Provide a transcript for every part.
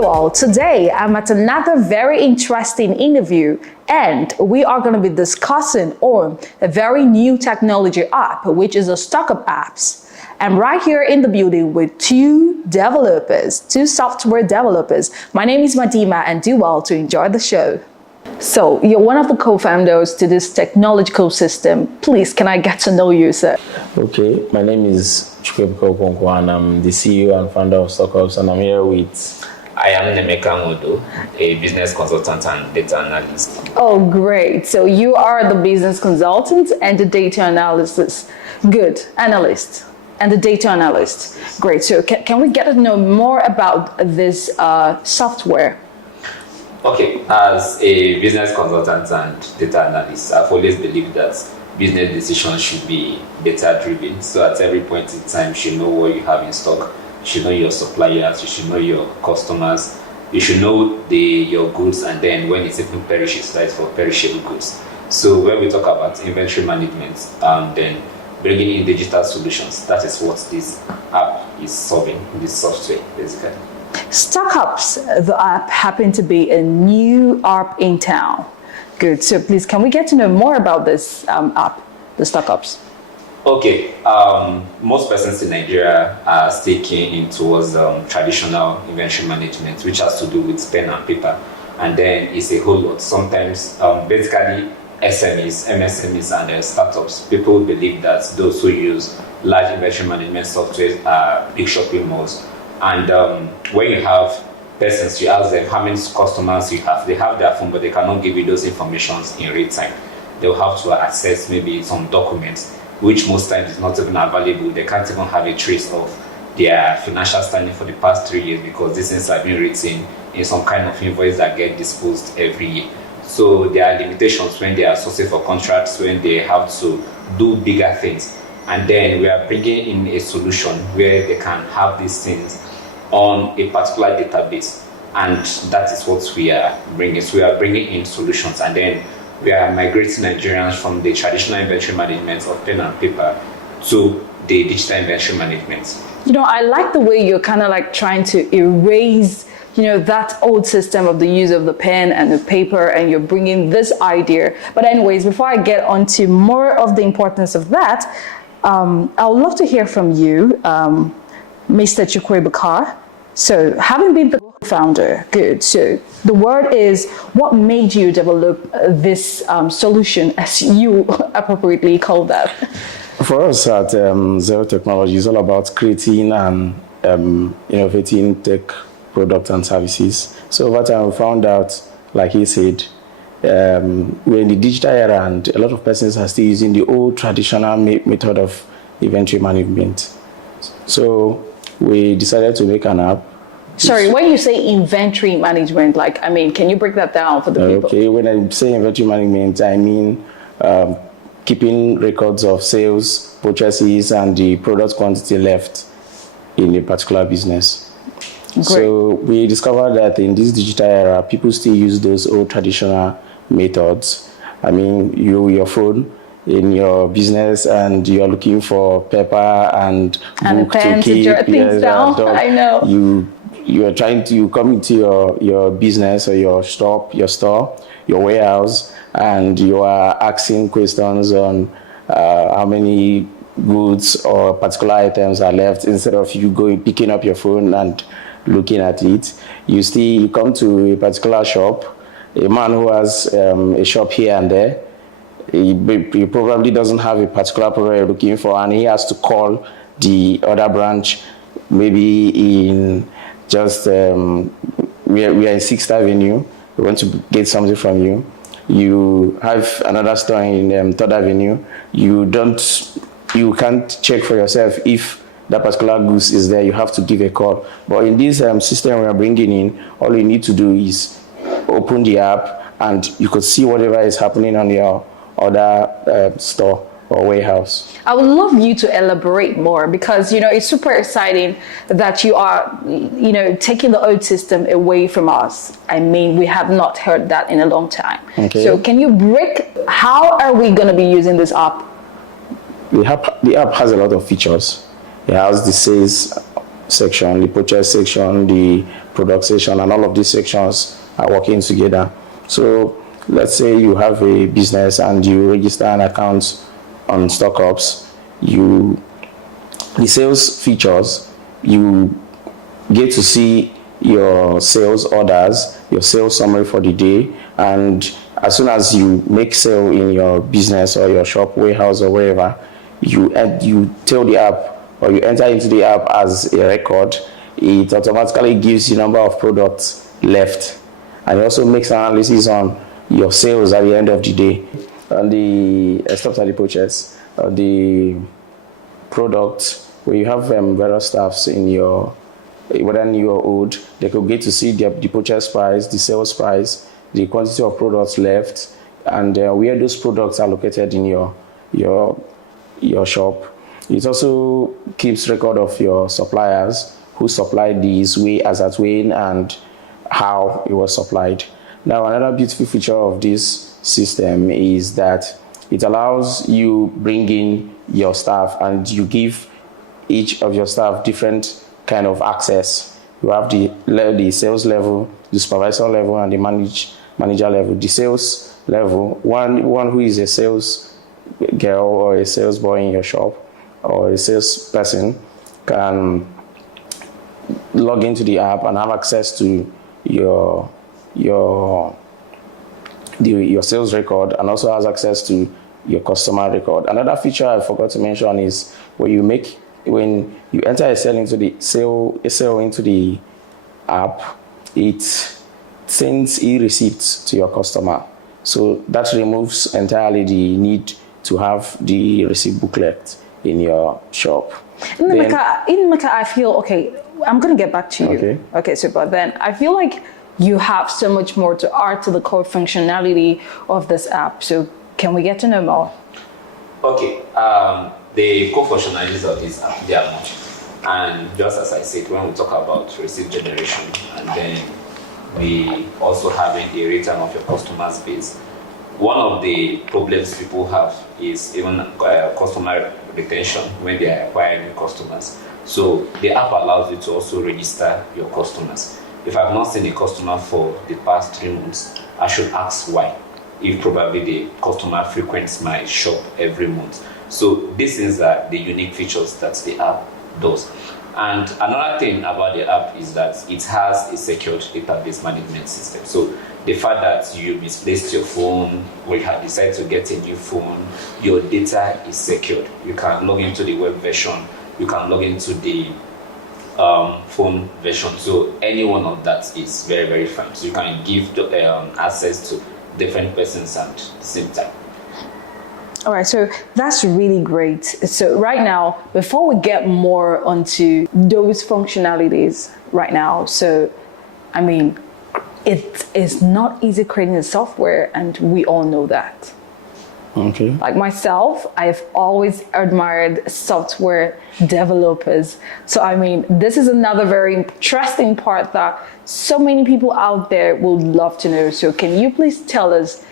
you all. Today I'm at another very interesting interview and we are going to be discussing on a very new technology app, which is a StokOps apps. I'm right here in the building with two software developers. My name is Madima and do well to enjoy the show. So you're one of the co-founders to this technological system. Please, can I get to know you, sir? Okay, my name is Chukwuebuka and I'm the CEO and founder of StokOps, and I'm here with... I am Nemeka Modo, a business consultant and data analyst. Oh, great. So you are the business consultant and the data analysis. Good, analyst and the data analyst. Great. So can we get to know more about this software? Okay, as a business consultant and data analyst, I've always believed that business decisions should be data driven. So at every point in time, you should know what you have in stock. You should know your suppliers, you should know your customers, you should know your goods, and then when it's even perishes, that is for perishable goods. So when we talk about inventory management and then bringing in digital solutions, that is what this app is solving, this software basically. StokOps, the app, happened to be a new app in town. Good. So please, can we get to know more about this app, the StokOps? Okay, most persons in Nigeria are still keen in towards traditional inventory management, which has to do with pen and paper, and then it's a whole lot. Sometimes, basically, SMEs, MSMEs, and startups, people believe that those who use large inventory management software are big shopping malls. And when you have persons, you ask them how many customers you have. They have their phone, but they cannot give you those informations in real time. They'll have to access maybe some documents, which most times is not even available. They can't even have a trace of their financial standing for the past 3 years because these things have been written in some kind of invoice that get disposed every year. So there are limitations when they are sourcing for contracts, when they have to do bigger things. And then we are bringing in a solution where they can have these things on a particular database. And that is what we are bringing. So we are bringing in solutions, and then we are migrating Nigerians from the traditional inventory management of pen and paper to the digital inventory management. You know, I like the way you're kind of like trying to erase, that old system of the use of the pen and the paper, and you're bringing this idea. But anyways, before I get on to more of the importance of that, I would love to hear from you, Mr. Chukwuebuka. So having been the founder, good. So the word is, what made you develop this solution, as you appropriately call that? For us at Zeltechnologies, it's all about creating and innovating tech products and services. So over time we found out, like he said, we're in the digital era and a lot of persons are still using the old traditional method of inventory management. So we decided to make an app. Sorry, when you say inventory management, can you break that down for the people? Okay, when I say inventory management, I mean keeping records of sales, purchases, and the product quantity left in a particular business. Great. So we discovered that in this digital era, people still use those old traditional methods. I mean, your phone in your business and you're looking for paper and book pen to keep things down. I know. You come into your business or your store, your warehouse, and you are asking questions on how many goods or particular items are left. Instead of you picking up your phone and looking at it, you come to a particular shop. A man who has a shop here and there, he probably doesn't have a particular product you're looking for, and he has to call the other branch, maybe in just we are in 6th Avenue. We want to get something from you. You have another store in 3rd Avenue. You can't check for yourself if that particular goods is there. You have to give a call. But in this system we are bringing in, all you need to do is open the app and you could see whatever is happening on your other store or warehouse. I would love you to elaborate more because, it's super exciting that you are, taking the old system away from us. I mean, we have not heard that in a long time. Okay. So can you how are we going to be using this app? The app has a lot of features. It has the sales section, the purchase section, the product section, and all of these sections are working together. So let's say you have a business and you register an account on StokOps, the sales features, you get to see your sales orders, your sales summary for the day, and as soon as you make sale in your business or your shop, warehouse, or wherever, you tell the app, or you enter into the app as a record. It automatically gives you number of products left, and it also makes analysis on your sales at the end of the day. On the stops at the purchase, the product, where you have various staffs in your, whether new or old, they could get to see the purchase price, the sales price, the quantity of products left, and where those products are located in your shop. It also keeps record of your suppliers, who supplied these, as at when, and how it was supplied. Now, another beautiful feature of this system is that it allows you bring in your staff, and you give each of your staff different kind of access. You have the sales level, the supervisor level, and the manager level. The sales level, one who is a sales girl or a sales boy in your shop, or a sales person, can log into the app and have access to your sales record, and also has access to your customer record. Another feature I forgot to mention is when you enter a sale into the app, it sends e-receipts to your customer. So that removes entirely the need to have the receipt booklet in your shop. In Mecca, I feel, okay, I'm going to get back to you. Okay, so but then I feel like you have so much more to add to the core functionality of this app. So can we get to know more? Okay, the core functionalities of this app, they are much. And just as I said, when we talk about receipt generation, and then we also having a return of your customers base, one of the problems people have is even customer retention when they are acquiring new customers. So the app allows you to also register your customers. If I've not seen a customer for the past 3 months, I should ask why, if probably the customer frequents my shop every month. So these things are the unique features that the app does. And another thing about the app is that it has a secured database management system. So the fact that you misplaced your phone, or you have decided to get a new phone, your data is secured. You can log into the web version, you can log into the phone version. So any one of that is very, very fine. So you can give access to different persons at the same time. All right, so that's really great. So right now, before we get more onto those functionalities right now, so I mean, it is not easy creating the software, and we all know that. Okay. Like myself, I've always admired software developers. So I mean, this is another very interesting part that so many people out there would love to know. So can you please tell us,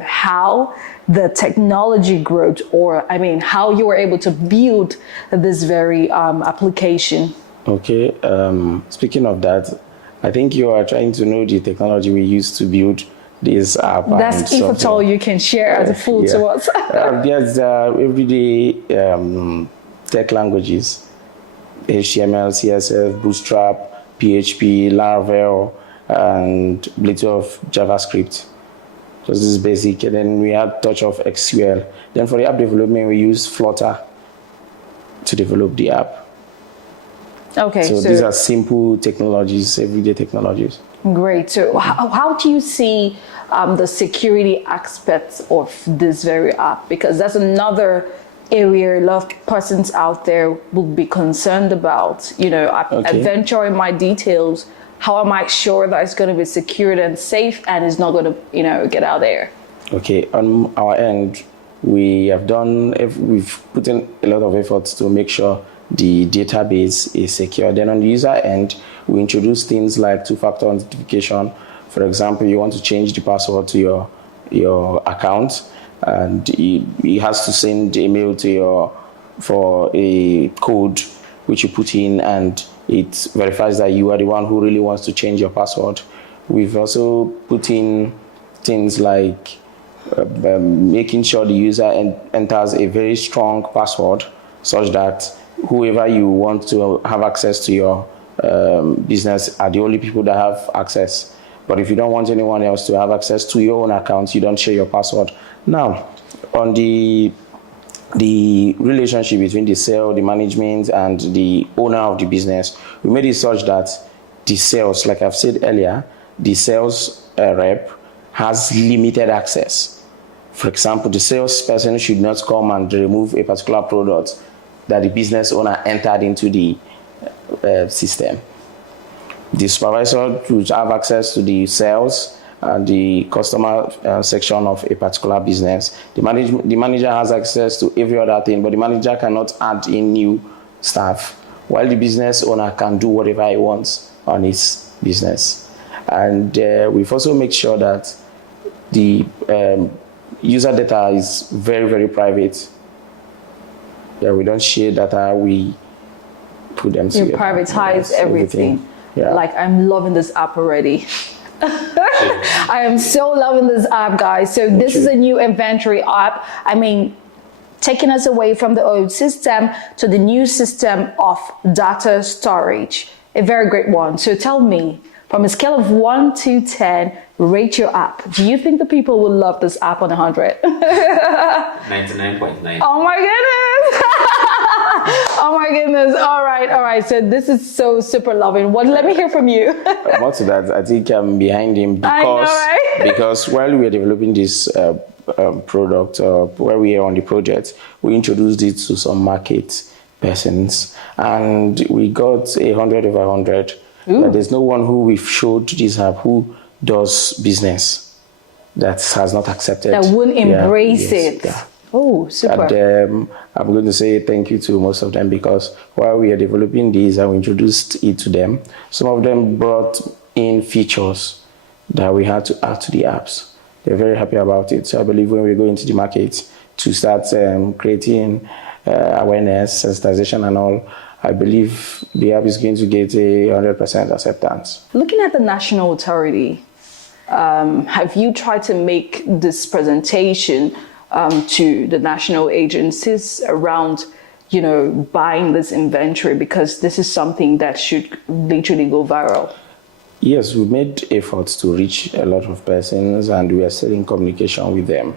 how the technology growth, or I mean, how you were able to build this very application? Okay. Speaking of that, I think you are trying to know the technology we use to build this app. That's if at all you can share as a full to us. Yes, everyday tech languages: HTML, CSS, Bootstrap, PHP, Laravel, and a little of JavaScript. So this is basic. And then we had touch of SQL. Then for the app development, we use Flutter to develop the app. Okay. So these are simple technologies, everyday technologies. Great. So how do you see the security aspects of this very app? Because that's another area a lot of persons out there will be concerned about. I venture in my details. How am I sure that it's going to be secured and safe and it's not going to, get out there? Okay. On our end, we've put in a lot of efforts to make sure the database is secure. Then on the user end, we introduce things like two-factor authentication. For example, you want to change the password to your account, and it has to send email to for a code which you put in, and It verifies that you are the one who really wants to change your password. We've also put in things like making sure the user enters a very strong password such that whoever you want to have access to your business are the only people that have access. But if you don't want anyone else to have access to your own account, you don't share your password. Now, on the relationship between the sale, the management, and the owner of the business, we made it such that the sales, like I've said earlier, the sales rep has limited access. For example, the salesperson should not come and remove a particular product that the business owner entered into the system. The supervisor should have access to the sales and the customer section of a particular business. The manager has access to every other thing, but the manager cannot add in new staff, while the business owner can do whatever he wants on his business. And we've also made sure that the user data is very, very private. Yeah, we don't share data, we put them together. You privatize everything. Yeah. Like, I'm loving this app already. I am so loving this app, guys. So this is a new inventory app. I mean, taking us away from the old system to the new system of data storage. A very great one. So tell me, from a scale of 1 to 10, rate your app. Do you think the people will love this app on 100? 99.9. Oh my goodness. Oh my goodness. All right. So this is so super loving. Let me hear from you. More to that, I think I'm behind him because, I know, right? because while we were developing this product, while we were on the project, we introduced it to some market persons and we got 100 over 100. But there's no one who we've showed this app who does business that has not accepted. That won't embrace it. Yeah. Oh, super. And I'm going to say thank you to most of them because while we are developing this and we introduced it to them, some of them brought in features that we had to add to the apps. They're very happy about it. So I believe when we go into the market to start creating awareness, sensitization and all, I believe the app is going to get a 100% acceptance. Looking at the national authority, have you tried to make this presentation to the national agencies around, buying this inventory, because this is something that should literally go viral? Yes, we've made efforts to reach a lot of persons and we are still in communication with them.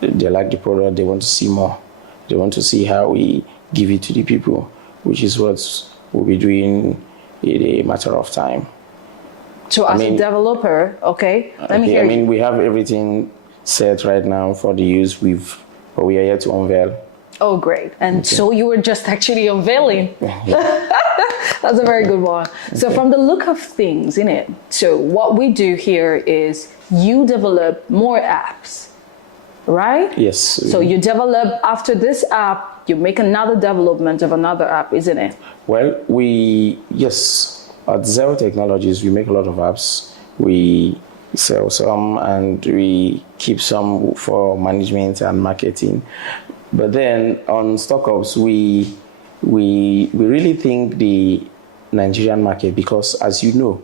They like the product, they want to see more. They want to see how we give it to the people, which is what we'll be doing in a matter of time. So as a developer, let me hear you. We have everything set right now for the use but we are yet to unveil. Oh, great. And so you were just actually unveiling. That's a very good one. So from the look of things, so what we do here is you develop more apps, right? Yes. So you develop, after this app, you make another development of another app, isn't it? Well, at Zeltechnologies, we make a lot of apps. We sell some and we keep some for management and marketing. But then on StokOps, we really think the Nigerian market, because as you know,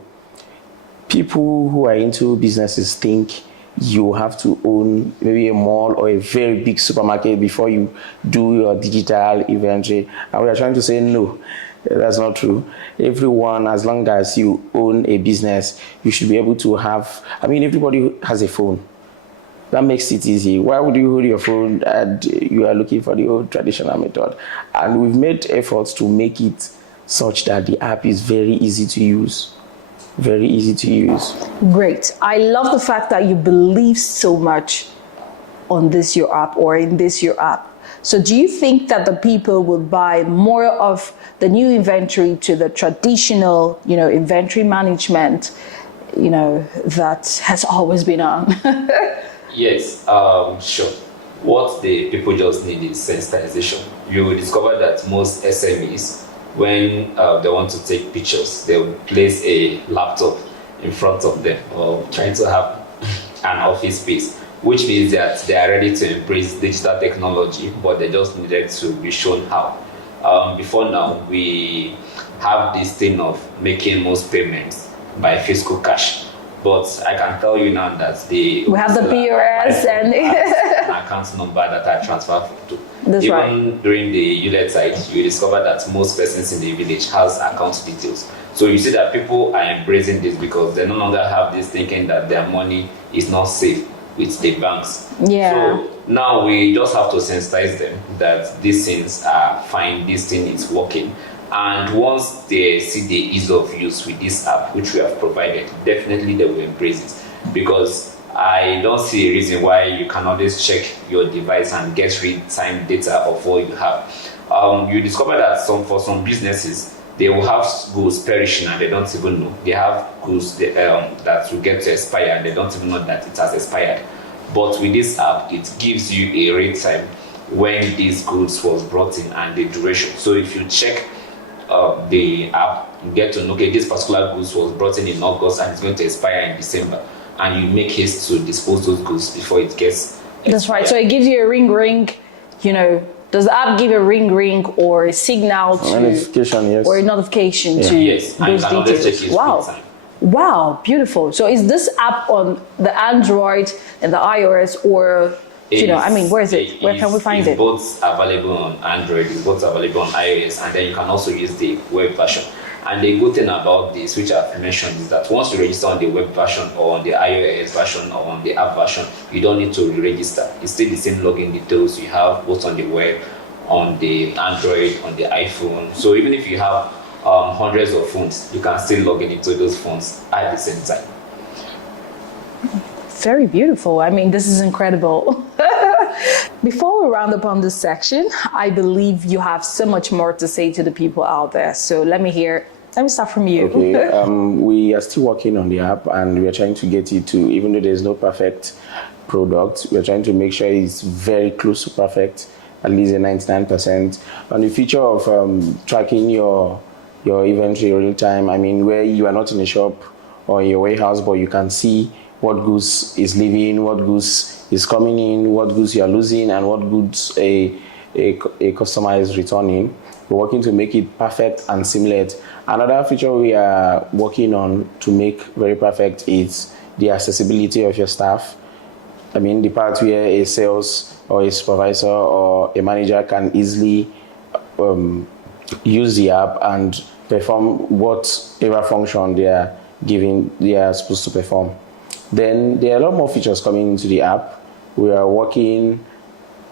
people who are into businesses think you have to own maybe a mall or a very big supermarket before you do your digital inventory. And we are trying to say, no, that's not true. Everyone, as long as you own a business, you should be able to have, everybody has a phone. That makes it easy. Why would you hold your phone and you are looking for the old traditional method? And we've made efforts to make it such that the app is very easy to use. Very easy to use. Great. I love the fact that you believe so much on this your app or in this your app. So do you think that the people will buy more of the new inventory to the traditional, inventory management, that has always been on? Yes, sure. What the people just need is sensitization. You will discover that most SMEs, when they want to take pictures, they will place a laptop in front of them or trying to have an office space, which means that they are ready to embrace digital technology, but they just needed to be shown how. Before now, we have this thing of making most payments by physical cash. But I can tell you now that we have the POS and an account number that I transfer to. That's Even right. during the ULED side, you discover that most persons in the village has account details. So you see that people are embracing this because they no longer have this thinking that their money is not safe with the banks. Yeah. So now we just have to sensitize them that these things are fine, this thing is working. And once they see the ease of use with this app, which we have provided, definitely they will embrace it. Because I don't see a reason why you can always check your device and get real-time data of what you have. You discover that for some businesses, they will have goods perishing and they don't even know. They have goods that will get to expire and they don't even know that it has expired. But with this app, it gives you a real time when these goods was brought in and the duration. So if you check the app, you get to know, okay, this particular goods was brought in August and it's going to expire in December, and you make haste to dispose those goods before it gets expired. That's right. So it gives you a ring, you know. Does the app give a ring or a signal to A notification, yes. or a notification to Yes, and those you can always details? check it Wow. real time. Wow, beautiful. So is this app on the Android and the iOS, or where is it? Where can we find it's it? both available on Android, it's both available on iOS, and then you can also use the web version. And the good thing about this, which I've mentioned, is that once you register on the web version or on the iOS version or on the app version, you don't need to re-register. It's still the same login details you have both on the web, on the Android, on the iPhone. So even if you have hundreds of phones, you can still log in into those phones at the same time. Very beautiful. I mean, this is incredible. Before we round up on this section, I believe you have so much more to say to the people out there. So let me start from you. Okay, we are still working on the app and we are trying to get it to, even though there's no perfect product, we are trying to make sure it's very close to perfect, at least a 99%. And the feature of tracking your inventory real time, I mean, where you are not in a shop or in your warehouse, but you can see what goods is leaving, what goods is coming in, what goods you are losing, and what goods a customer is returning. We're working to make it perfect and seamless. Another feature we are working on to make very perfect is the accessibility of your staff. I mean, the part where a sales or a supervisor or a manager can easily use the app and perform whatever function they are supposed to perform. Then there are a lot more features coming into the app. We are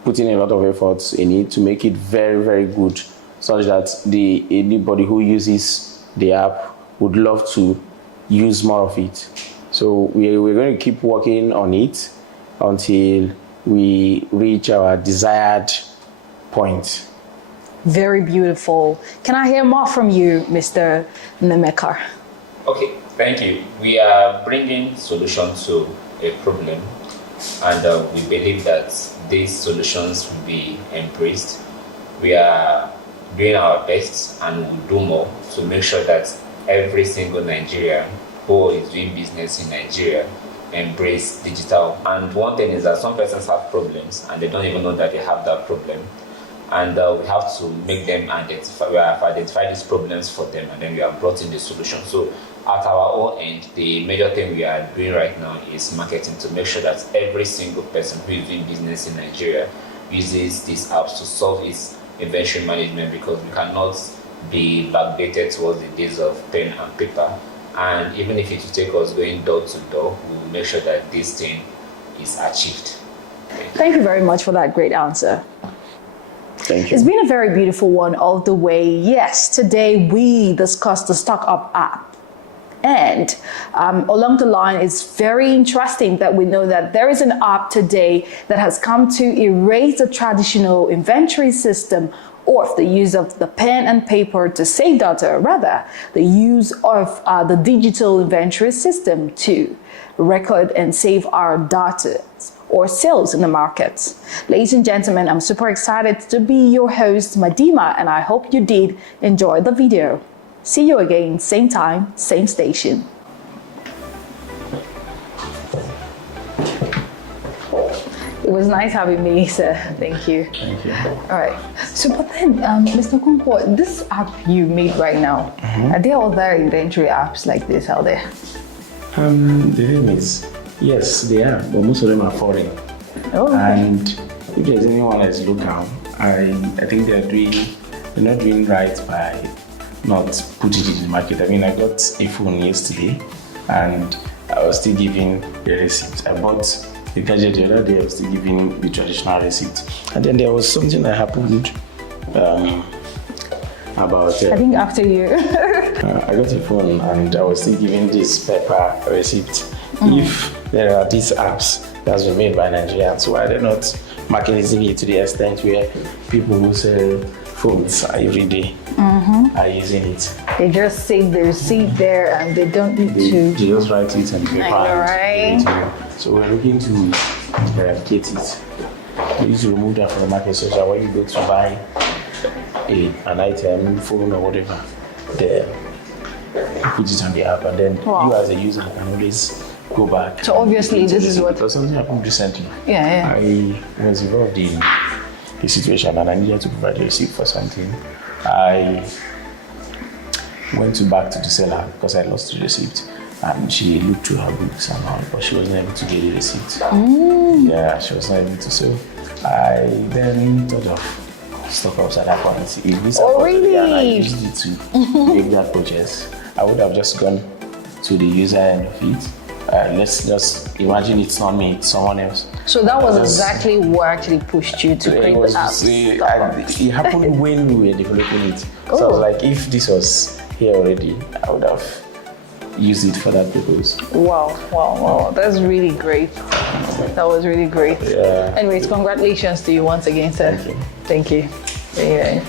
putting a lot of efforts in it to make it very, very good, such that anybody who uses the app would love to use more of it. So we're going to keep working on it until we reach our desired point. Very beautiful. Can I hear more from you, Mr. Nemeka? Okay, thank you. We are bringing solution to a problem, and we believe that these solutions will be embraced. We are doing our best and will do more to make sure that every single Nigerian who is doing business in Nigeria embrace digital. And one thing is that some persons have problems and they don't even know that they have that problem. And we have to make them identify. We have identified these problems for them, and then we have brought in the solution. So at our own end, the major thing we are doing right now is marketing to make sure that every single person who is doing business in Nigeria uses these apps to solve its inventory management, because we cannot be backdated towards the days of pen and paper. And even if it will take us going door to door, we will make sure that this thing is achieved. Thank you very much for that great answer. Thank you. It's been a very beautiful one all the way. Yes, today we discussed the StokOps app. And along the line, it's very interesting that we know that there is an app today that has come to erase the traditional inventory system or the use of the pen and paper to save data, rather the use of the digital inventory system to record and save our data or sales in the markets. Ladies and gentlemen, I'm super excited to be your host, Madima, and I hope you did enjoy the video. See you again, same time, same station. It was nice having me, sir. Thank you. Thank you. All right. So, but then, Mr. Kunko, this app you made right now, are there other inventory apps like this out there? The thing is, yes, they are, but most of them are foreign. Oh, okay. And if there's anyone that's local, I think they're not doing right by not putting it in the market. I mean, I got a phone yesterday, and I was still giving the receipt. I bought the gadget the other day, I was still giving the traditional receipt. And then there was something that happened about... I think after you. I got a phone and I was still giving this paper receipt. If there are these apps that's been made by Nigerians, why are they not marketing it to the extent where people who sell phones every day are using it? They just save the receipt there and they don't need to. They just write it on the paper. I know, right? So we're looking to eradicate it. We need to remove that from the market so that when you go to buy an item, phone or whatever, then you put it on the app, and then you as a user can always go back. So obviously this is what... Because something happened recently. Yeah. I was involved in a situation and I needed to provide a receipt for something. I went back to the seller because I lost the receipt, and she looked through her books and all, but she wasn't able to get the receipt. Yeah, she was not able to. So I then thought of StokOps at that point. If this really? And I used it to make that purchase, I would have just gone to the user end of it. Let's just imagine it's not me, it's someone else. So that was exactly what actually pushed you to create the app. It happened when we were developing it. So I was like, if this was here already, I would have used it for that purpose. Wow. That's really great. That was really great. Yeah. Anyways, congratulations to you once again, sir. Thank you. Thank you. Yeah.